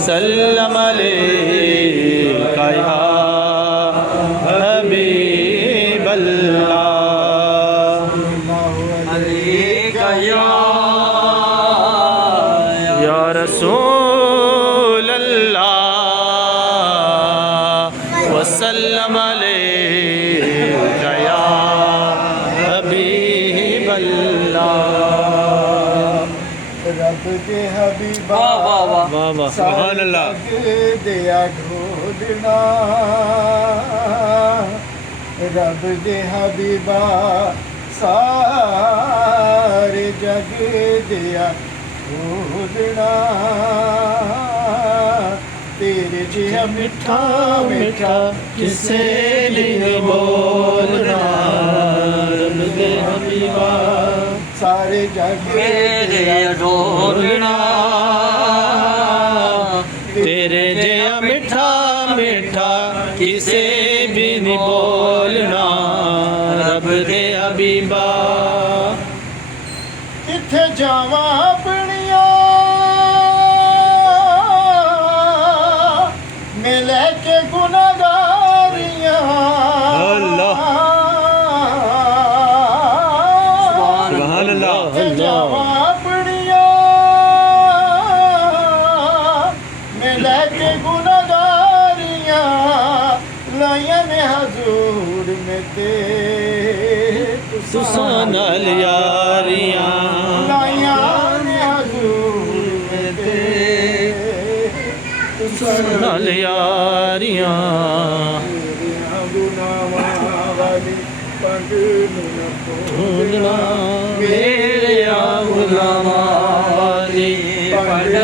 वसल्लम अलैका या हबीबल्लाह अलैका या रसूल अल्लाह वसल्लम अलैका या हबीबल्लाह। रब दे हबीबा वाह वाह सुभान अल्लाह। दिया ढूंढना रब दे हबीबा सारे जग दिया ढूंढना तेरे जिया मिठा मिठा किसे लिए बोलना रब दे हबीबा सारे जग तेरे ढूंढना तेरे जिया मिठा मिठा किसे भी नहीं बोलना रब दे हबीबा। किथे जावा अपनिया मैं लेके गुनाहगारियां अल्लाह सुभान अल्लाह। किथे जावा अपनिया मैं लेके गुनाहगारियां लाया ने हजूर में ते सुसान यारियां लाया ने हजूर में ते सुसान यारियां गुनावां वाली पग नूं ढूंढना मेरे गुलामां वाली पग